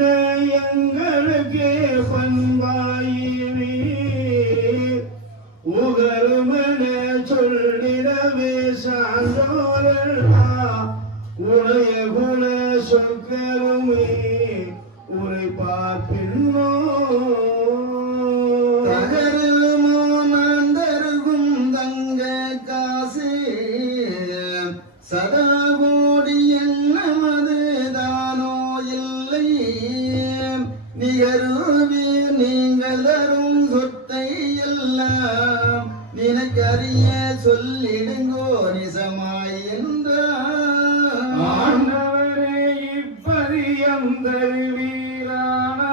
பரிசமடையங்கள் இப்பரியம் தருவீரானால்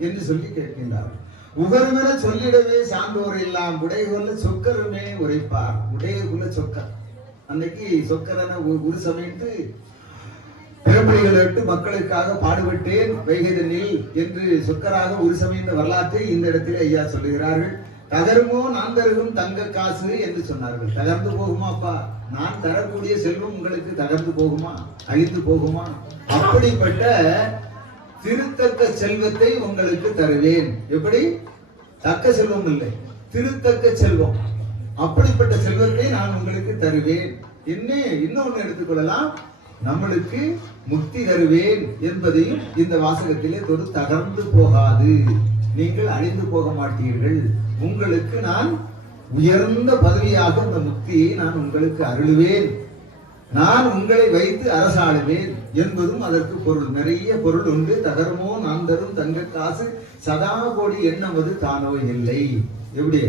என்று சொல்லி கேட்கின்றார். உகருமென சொல்லிடவே சான்றோர் எல்லாம் உடையகுல சொக்கருமே உரைப்பார். உடையகுல சொக்கர். அன்னைக்கு சொக்கரன ஒரு- சமைத்து பிறப்படிகள் மக்களுக்காக பாடுபட்டேன் வைகதனில் என்று சொக்கராக ஒரு சமைந்த வரலாற்றை இந்த இடத்தில் ஐயா சொல்லுகிறார்கள். தகருமோ நான் தருகும் தங்க காசு என்று சொன்னார்கள். தகர்ந்து போகுமாப்பா நான் தரக்கூடிய செல்வம் உங்களுக்கு தகர்ந்து போகுமா? அழிந்து போகுமா? அப்படிப்பட்ட திருத்தக்க செல்வத்தை உங்களுக்கு தருவேன். எப்படி? தக்க செல்வம் இல்லை. திருத்தக்க செல்வம். அப்படிப்பட்ட செல்வத்தை நான் உங்களுக்கு தருவேன். என்ன? இன்னொன்னு எடுத்துக்கொள்ளலாம். நம்மளுக்கு முக்தி தருவேன் என்பதையும் இந்த வாசகத்திலே தொடு தகர்ந்து போகாது. நீங்கள் அழிந்து போக மாட்டீர்கள். உங்களுக்கு நான் உயர்ந்த பதவியாக இந்த முக்தியை நான் உங்களுக்கு அருளுவேன். நான் உங்களை வைத்து அரசாடுவேன் என்பதும் அதற்கு பொருள். நிறைய பொருள் உண்டு. தகரமோ நான் தரும் தங்க காசு சதா கோடி எண்ணுவது தானோ இல்லை. எப்படி?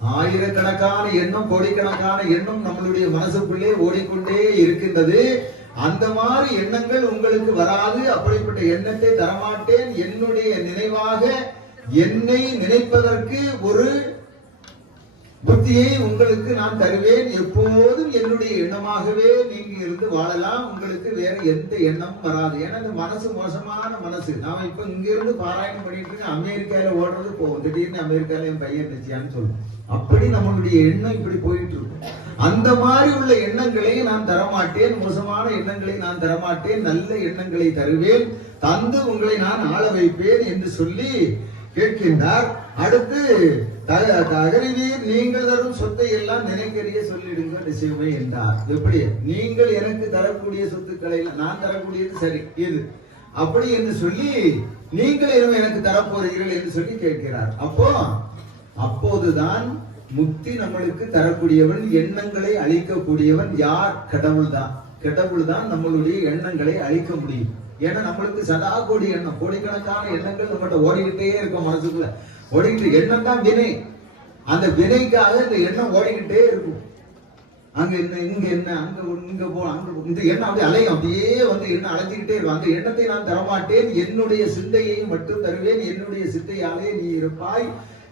ஆயிரக்கணக்கான எண்ணம் கோடிக்கணக்கான எண்ணம் நம்மளுடைய மனசுக்குள்ளே ஓடிக்கொண்டே இருக்கின்றது. அந்த மாதிரி எண்ணங்கள் உங்களுக்கு வராது. அப்படிப்பட்ட எண்ணத்தை தரமாட்டேன். என்னுடைய நினைவாக என்னை நினைப்பதற்கு ஒரு புத்தியை உங்களுக்கு நான் தருவேன். எப்போதும் என்னுடைய எண்ணமாகவே நீங்க இருந்து வாழலாம். உங்களுக்கு வேற எந்த எண்ணமும் வராது. ஏன்னா இந்த மனசு மோசமான மனசு. நாம இப்ப இங்க இருந்து பாராயணம் பண்ணிட்டு இருக்க அமெரிக்கால ஓடுறது போவோம். திடீர்னு அமெரிக்கால என் பையன் நிச்சயான்னு சொல்லுவோம். அப்படி நம்மளுடைய எண்ணம் இப்படி போயிட்டு இருக்கும் அந்த மாதிரி உள்ள எண்ணங்களை நான் தரமாட்டேன். மோசமான எண்ணங்களை நான் தரமாட்டேன். நல்ல எண்ணங்களை தருவேன். தந்து உங்களை நான் ஆள வைப்பேன் என்று சொல்லி கேட்கின்றார். அடுத்து த- நீங்கள் தரும் சொத்தை எல்லாம் நினைக்கறிய சொல்லிடுங்க நிச்சயமே என்றார். எப்படி? நீங்கள் எனக்கு தரக்கூடிய சொத்துக்களை நான் தரக்கூடியது சரி இது. அப்படி என்று சொல்லி நீங்கள் எதுவும் எனக்கு தரப்போறீர்கள் என்று சொல்லி கேட்கிறார். அப்போ அப்போதுதான் முக்தி நம்மளுக்கு தரக்கூடியவன் எண்ணங்களை அழிக்கக்கூடியவன் யார்? கடவுள் தான் கடவுள் தான் நம்மளுடைய எண்ணங்களை அழிக்க முடியும். ஏன்னா நம்மளுக்கு சதா கோடி எண்ணம். கோடிக்கணக்கான எண்ணங்கள் நம்மகிட்ட ஓடிக்கிட்டே இருக்கும் மனசுக்குள்ள. ஓடிக்கிட்டு எண்ணம் தான் வினை. அந்த வினைக்காக இந்த எண்ணம் ஓடிக்கிட்டே இருக்கும். அங்க என்ன இங்க என்ன அங்க இங்க போ அங்க இந்த எண்ணம் அப்படியே அலையும். அப்படியே வந்து எண்ணம் அலைஞ்சுக்கிட்டே இருக்கும். அந்த எண்ணத்தை நான் தரமாட்டேன். என்னுடைய சிந்தையை மட்டும் தருவேன். என்னுடைய சிந்தையாலே நீ இருப்பாய்.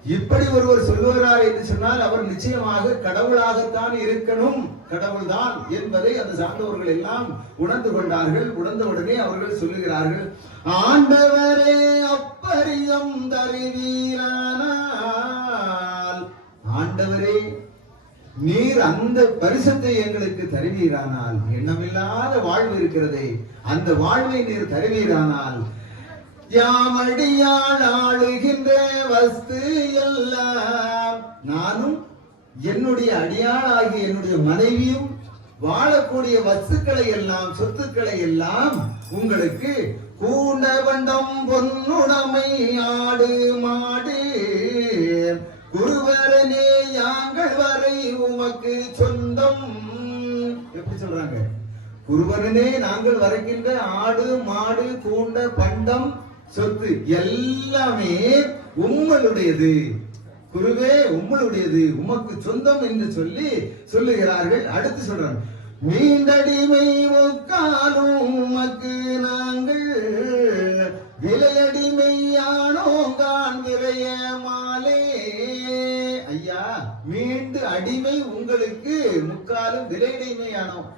இப்படி ஒருவர் சொல்லுகிறார் என்று சொன்னால் அவர் நிச்சயமாக கடவுளாகத்தான் இருக்கணும். கடவுள்தான் என்பதை அந்த சார்ந்தவர்கள் எல்லாம் உணர்ந்து கொண்டார்கள். உணர்ந்தவுடனே அவர்கள் சொல்லுகிறார்கள் ஆண்டவரே அப்பரியம் தருவீரானால். ஆண்டவரே நீர் அந்த பரிசத்தை எங்களுக்கு தருவீரானால். எண்ணமில்லாத வாழ்வு இருக்கிறதே. அந்த வாழ்வை நீர் தருவீரானால். யாமடியால் ஆளுகின்ற வஸ்து எல்லாம் நானும் என்னுடைய அடியாளாகிய என்னுடைய மனைவியும் வாழக்கூடிய வஸ்துக்களை எல்லாம் சொத்துக்களை எல்லாம் உங்களுக்கு கூண்டவண்டம் பொன்னுடைமை ஆடு மாடு. குருவரனே யாங்கள் வரை உமக்கு சொந்தம். எப்படி சொல்றாங்க? குருவரனே நாங்கள் வரைக்கின்ற ஆடு மாடு கூண்ட பண்டம் சொத்து எல்லாமே உங்களுடையது குருவே உங்களுடையது உமக்கு சொந்தம் என்று சொல்லி சொல்லுகிறார்கள். அடுத்து சொல்றாங்க. மீண்டடிமை ஒக்காலும் உமக்கு நாங்கள் விலையடிமையானோங்கான் விரைய மாலே. ஐயா மீண்டு அடிமை உங்களுக்கு முக்காலும் விலையடிமையானோம்.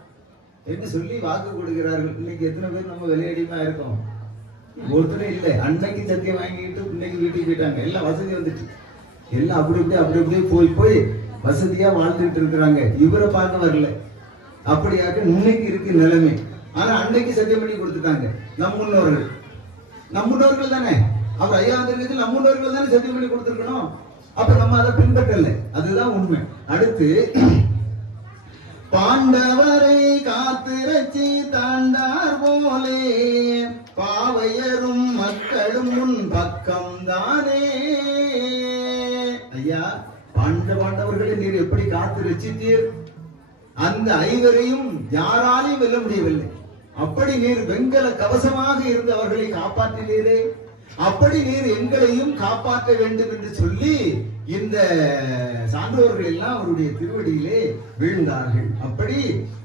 என்று சொல்லி வாக்கு கொடுக்கிறார்கள். இன்னைக்கு எத்தனை பேர் நம்ம விலையடிமையா இருக்கோம்? ஒருத்தரும் இல்லை. அன்னைக்கு சத்தியம் வாங்கிட்டு இன்னைக்கு வீட்டுக்கு போயிட்டாங்க. எல்லாம் வசதி வந்துட்டு. எல்லாம் அப்படி இப்படி அப்படி இப்படி போய் போய் வசதியா வாழ்ந்துட்டு இருக்கிறாங்க. இவரை பார்க்க வரல. அப்படியாக இன்னைக்கு இருக்கு நிலைமை. ஆனா அன்னைக்கு சத்தியம் பண்ணி கொடுத்துட்டாங்க. நம் முன்னோர்கள். நம் முன்னோர்கள் தானே? அவர் ஐயா வந்திருக்கிறது நம் முன்னோர்கள் தானே சத்தியம் பண்ணி கொடுத்துருக்கணும்? அப்ப நம்ம அதை பின்பற்றல. அதுதான் உண்மை. அடுத்து பாண்டவரை காத்திரச்சி தாண்டார் போலே. பாவையரும் மக்களும் உன் பக்கம் தானே ஐயா பாண்ட பாண்டவர்களை நீர் எப்படி காத்து ரசித்தீர்? அந்த ஐவரையும் யாராலையும் வெல்ல முடியவில்லை. அப்படி நீர் வெண்கல கவசமாக இருந்து அவர்களை காப்பாற்றினீரே. அப்படி நீர் எங்களையும் காப்பாற்ற வேண்டும் என்று சொல்லி இந்த சான்றோர்கள் எல்லாம் அவருடைய திருவடியிலே வீழ்ந்தார்கள். அப்படி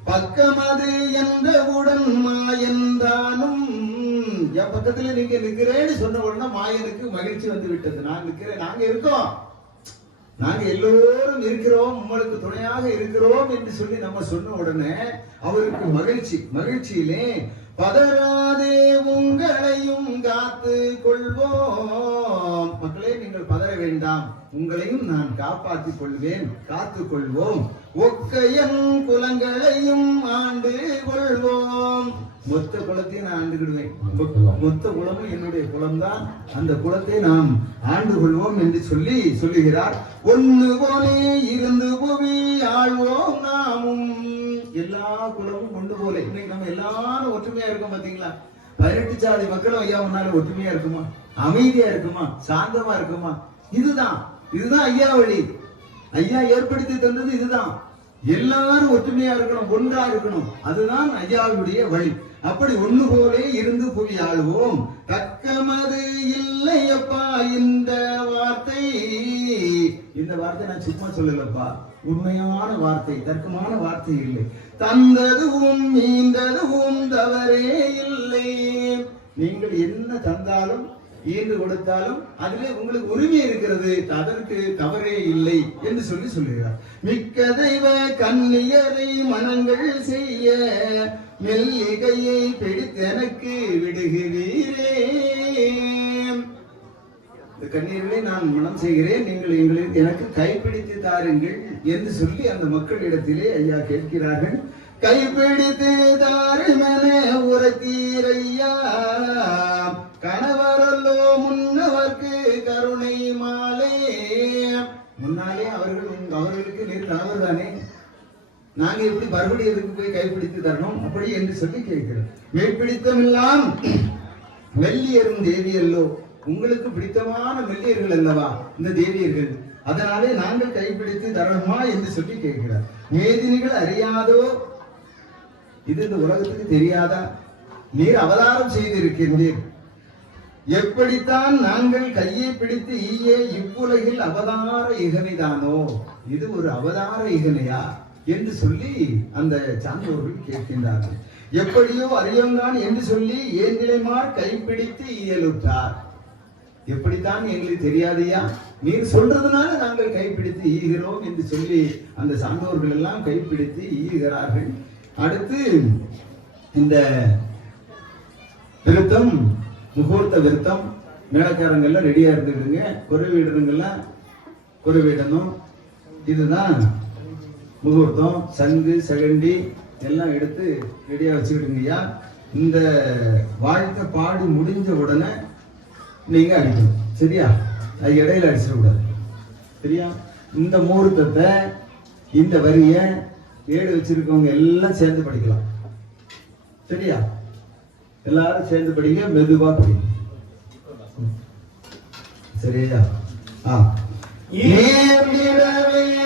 பக்கமது என்றவுடன் மாயந்தானும் என் பக்கத்துல நீங்க நிக்கிறேன்னு சொன்ன உடனே மாயனுக்கு மகிழ்ச்சி வந்து விட்டது. நான் நிக்கிறேன். நாங்க இருக்கோம். நாங்க எல்லோரும் இருக்கிறோம். உங்களுக்கு துணையாக இருக்கிறோம் என்று சொல்லி நம்ம சொன்ன உடனே அவருக்கு மகிழ்ச்சி. மகிழ்ச்சியிலே பதறாதே உங்களையும் காத்து கொள்வோம். வேண்டாம் உங்களையும் நான் காப்பாற்றிக் கொள்வேன் காத்து கொள்வோம். ஒக்கையன் குலங்களையும் ஆண்டு கொள்வோம். மொத்த குலத்தையும் நான் ஆண்டுகிடுவேன். மொத்த குலமும் என்னுடைய குலம்தான். அந்த குலத்தை நாம் ஆண்டு கொள்வோம் என்று சொல்லி சொல்லுகிறார். ஒன்னு போலே இருந்து புவி ஆழ்வோம் நாமும். எல்லா குலமும் கொண்டு போல. இன்னைக்கு நம்ம எல்லாரும் ஒற்றுமையா இருக்கோம் பாத்தீங்களா? பதினெட்டு சாதி மக்களும் ஐயா முன்னால ஒற்றுமையா இருக்குமா? அமைதியா இருக்குமா? சாந்தமா இருக்குமா? இதுதான் இதுதான் ஐயா வழி. ஐயா ஏற்படுத்தி தந்தது இதுதான். எல்லாரும் ஒற்றுமையா இருக்கணும் ஒன்றா இருக்கணும். அதுதான் ஐயாவுடைய வழி. அப்படி ஒண்ணு போலே இருந்து புவி ஆளுவோம். தக்கமது இல்லையப்பா இந்த வார்த்தை. இந்த வார்த்தை நான் சும்மா சொல்லலப்பா. உண்மையான வார்த்தை தர்க்கமான வார்த்தை இல்லை. தந்ததுவும் நீந்ததுவும் தவறே இல்லை. நீங்கள் என்ன தந்தாலும் ஈன்று கொடுத்தாலும் அதிலே உங்களுக்கு உரிமை இருக்கிறது. அதற்கு தவறே இல்லை என்று சொல்லி சொல்லுகிறார். மிக்க தெய்வ கன்னியரை மனங்கள் செய்ய மெல்லிகையை பிடித்து எனக்கு விடுகிறீரே கண்ணீர்களை நான் மனம் செய்கிறேன். நீங்கள் எங்களை எனக்கு கைப்பிடித்து தாருங்கள் என்று சொல்லி அந்த மக்களிடத்திலே ஐயா கேட்கிறார்கள். கைப்பிடித்து தாருமனே உரத்தீரையா. கணவரல்லோ முன்னவர்க்கு கருணை மாலே. முன்னாலே அவர்கள் உங்க- அவர்களுக்கு நீர் கணவர் தானே. நாங்க எப்படி மறுபடி எதுக்கு போய் கைப்பிடித்து தரணும்? அப்படி என்று சொல்லி கேட்கிறோம் மேற்பிடித்தமெல்லாம் வெள்ளியரும் தேவியல்லோ உங்களுக்கு பிடித்தமான மெல்லியர்கள் அல்லவா? இந்த தேவியர்கள். அதனாலே நாங்கள் கைப்பிடித்து தரணுமா என்று சொல்லி கேட்கிறார். மேதினிகள் அறியாதோ இது இந்த உலகத்துக்கு தெரியாதா? நீர் அவதாரம் செய்திருக்கின்றீர். எப்படித்தான் நாங்கள் கையை பிடித்து ஈயே இவ்வுலகில் அவதார இகனைதானோ? இது ஒரு அவதார இகனையா? என்று சொல்லி அந்த சான்றோர்கள் கேட்கின்றார்கள். எப்படியோ அறியங்கான் என்று சொல்லி ஏந்திலைமார் கைப்பிடித்து இயலுற்றார் எப்படித்தான் எங்களுக்கு தெரியாதையா நீர் சொல்றதுனால நாங்கள் கைப்பிடித்து ஈகிறோம் என்று சொல்லி அந்த சான்றோர்கள் எல்லாம் கைப்பிடித்து ஈகிறார்கள். அடுத்து இந்த விருத்தம் முகூர்த்த விருத்தம் மேலக்காரங்கள்லாம் ரெடியா இருந்துடுங்க குறைவீடுங்கெல்லாம் குறைவிடணும் இதுதான் முகூர்த்தம். சங்கு செகண்டி எல்லாம் எடுத்து ரெடியா வச்சுக்கிடுங்கய்யா இந்த வாழ்க்கை பாடி முடிஞ்ச உடனே நீங்க அடிக்கணும். சரியா? அது இடையில அடிச்சிடக்கூடாது. சரியா? இந்த முகூர்த்தத்தை இந்த வரியை ஏடு வச்சிருக்கவங்க எல்லாம் சேர்ந்து படிக்கலாம். சரியா? எல்லாரும் சேர்ந்து படிங்க மெதுவா படிங்க. சரியா? ஆ. ஏமிடவே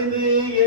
Hallelujah.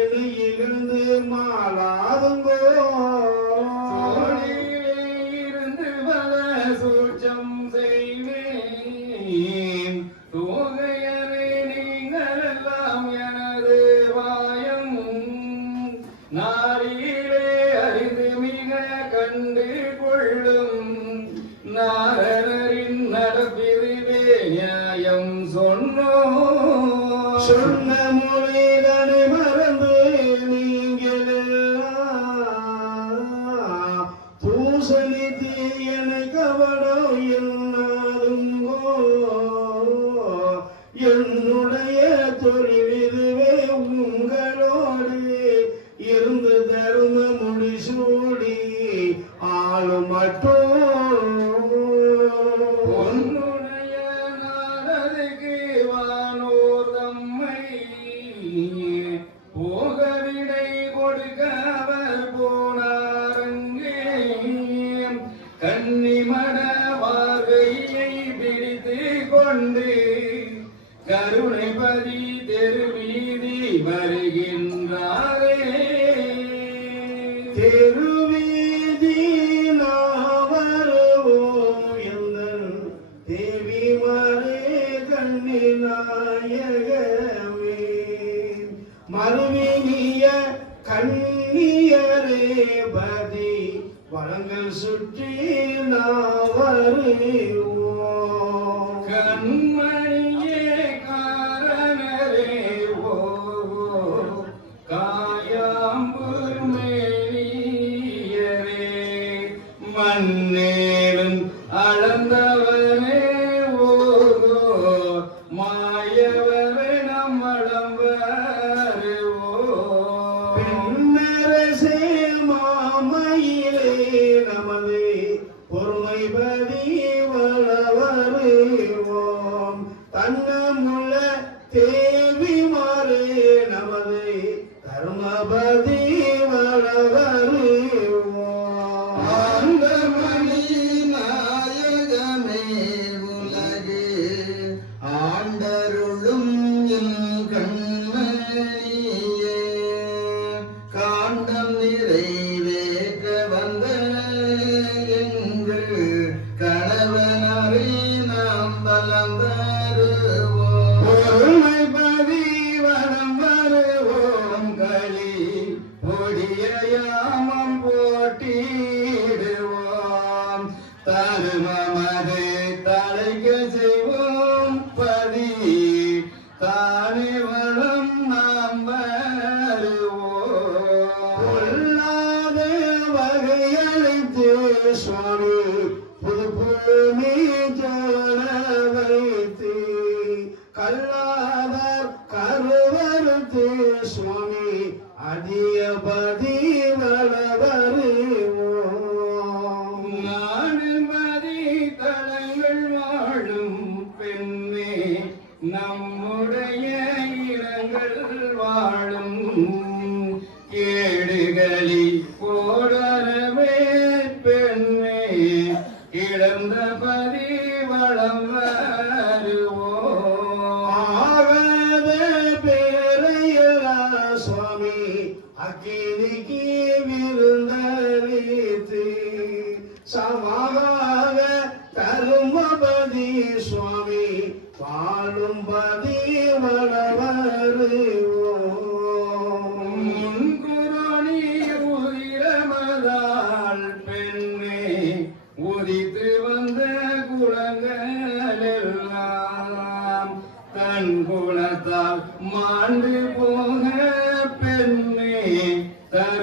money. believe நம்முடைய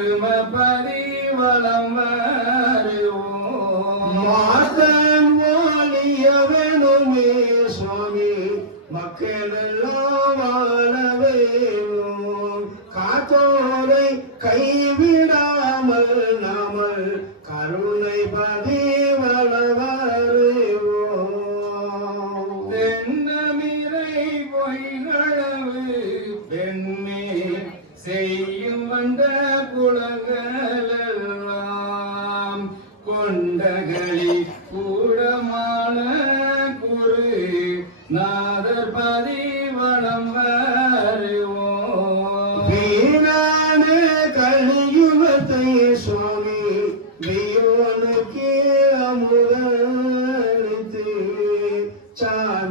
தரும பரிவலம் வருவோம்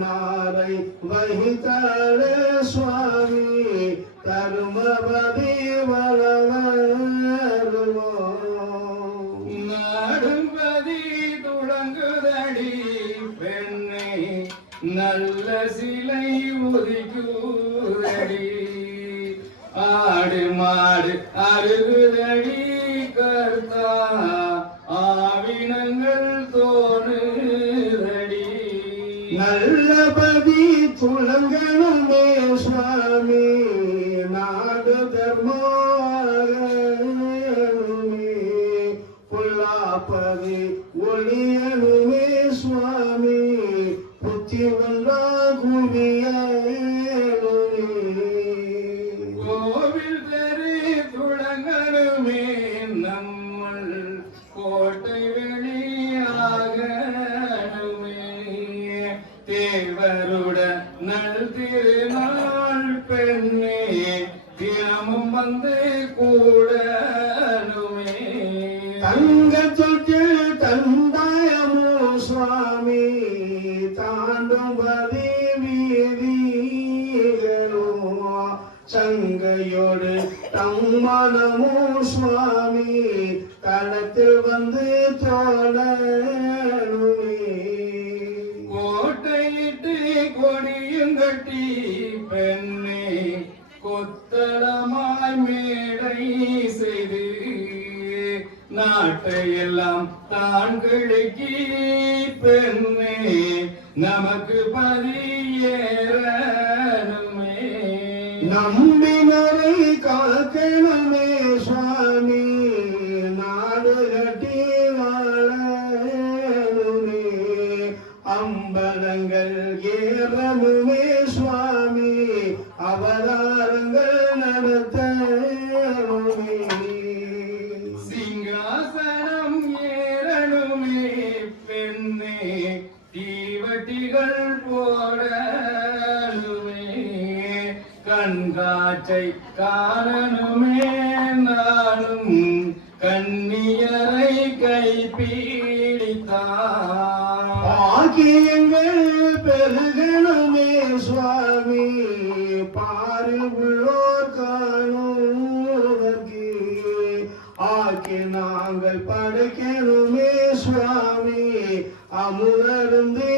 நாரை வகித்தார சுவாமி. கருமபதி வளமோ நாடுபதி துடங்குதடி பெண்ணை நல்ல சிலை உதிக்குதடி ஆடு மாடு அருகுதடி கர்த்தா ஆவினங்கள் பதவி துளங்கணுமே சுவாமி நாடு தர்மோமே பொல்லாப்பதி ஒளியனு நமக்கு பரியேற நம்மே நம்ம உமக்கு நாங்கள் படைக்கிறோமே சுவாமி. அமுதருந்து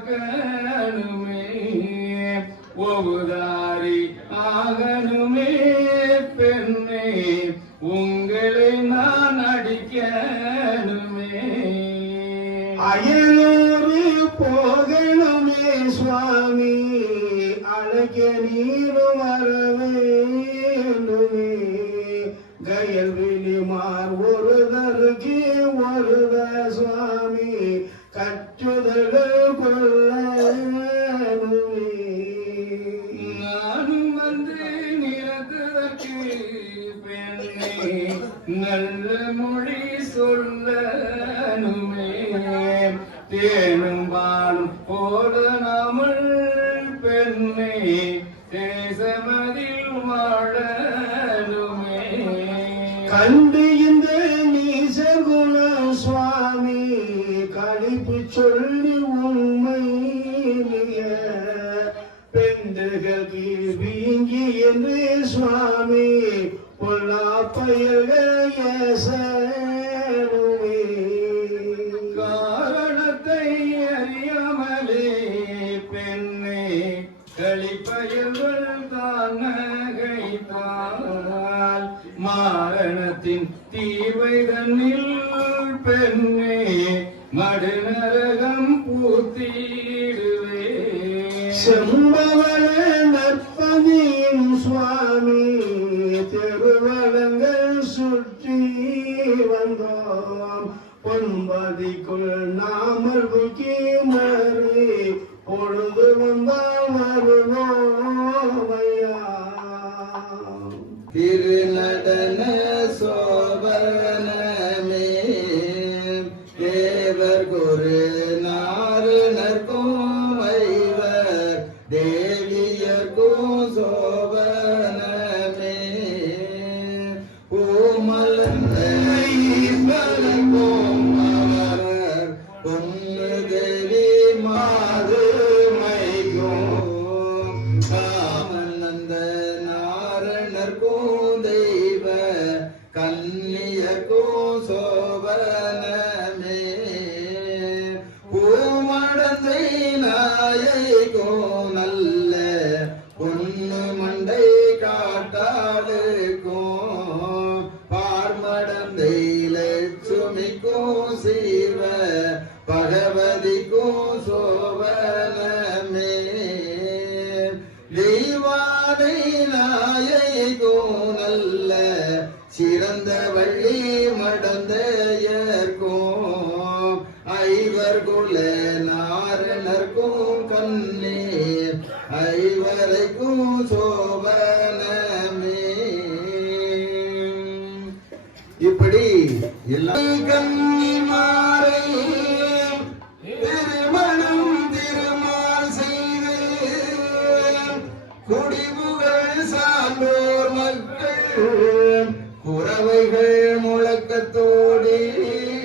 மறக்கணுமே ஒவ்வொரு தேசமதில் வாழலுமே கண்டு இந்த நீசகுண சுவாமி கழிப்பு சொல்லி உண்மை பெண்டுகள் வீங்கி என்று சுவாமி பொல்லா பயல்கள் கண்ணில் பெண்ணே மடுநரகம் பூத்திடுவே. செம்பவள நற்பதியின் சுவாமி திருவளங்கள் சுற்றி வந்தோம். பொன்பதிக்குள் நாமல் புக்கி மறி பொழுது வந்தார். Amen.